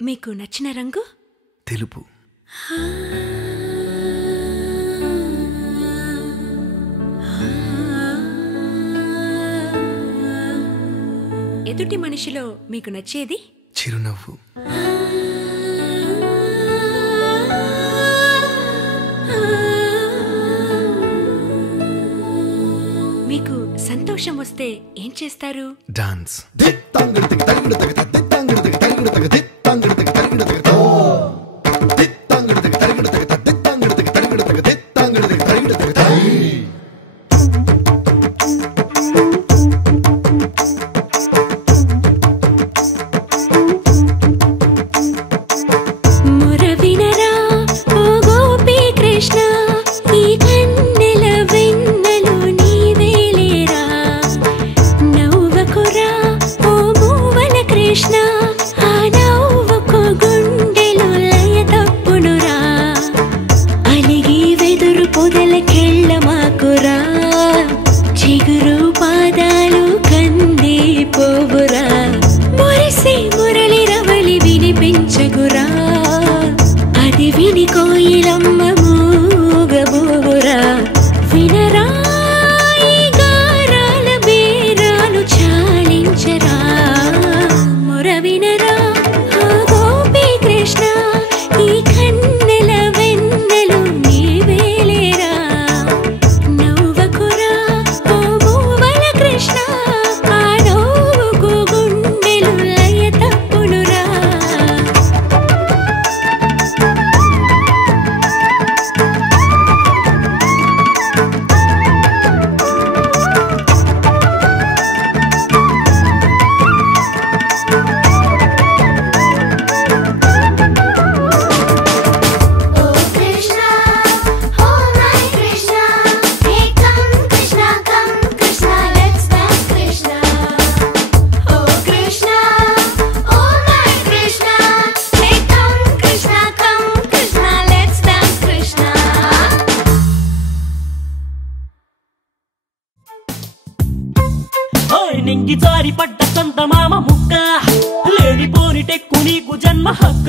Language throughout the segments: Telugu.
మీకు నచ్చిన రంగు తెలుపు. ఎదుటి మనిషిలో మీకు నచ్చేది చిరునవ్వు. మీకు సంతోషం వస్తే ఏం చేస్తారు? డాన్స్. నింగి జారి పడ్డ సంత మామ ముక్క లేనిపోని టెక్కు నీకు జన్మ హక్క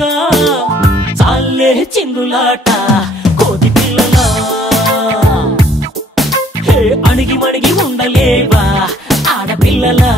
చాలే చిందులాట కోతి పిల్లలా హే అణిగి మణిగి ఉండలేవా ఆడపిల్లలా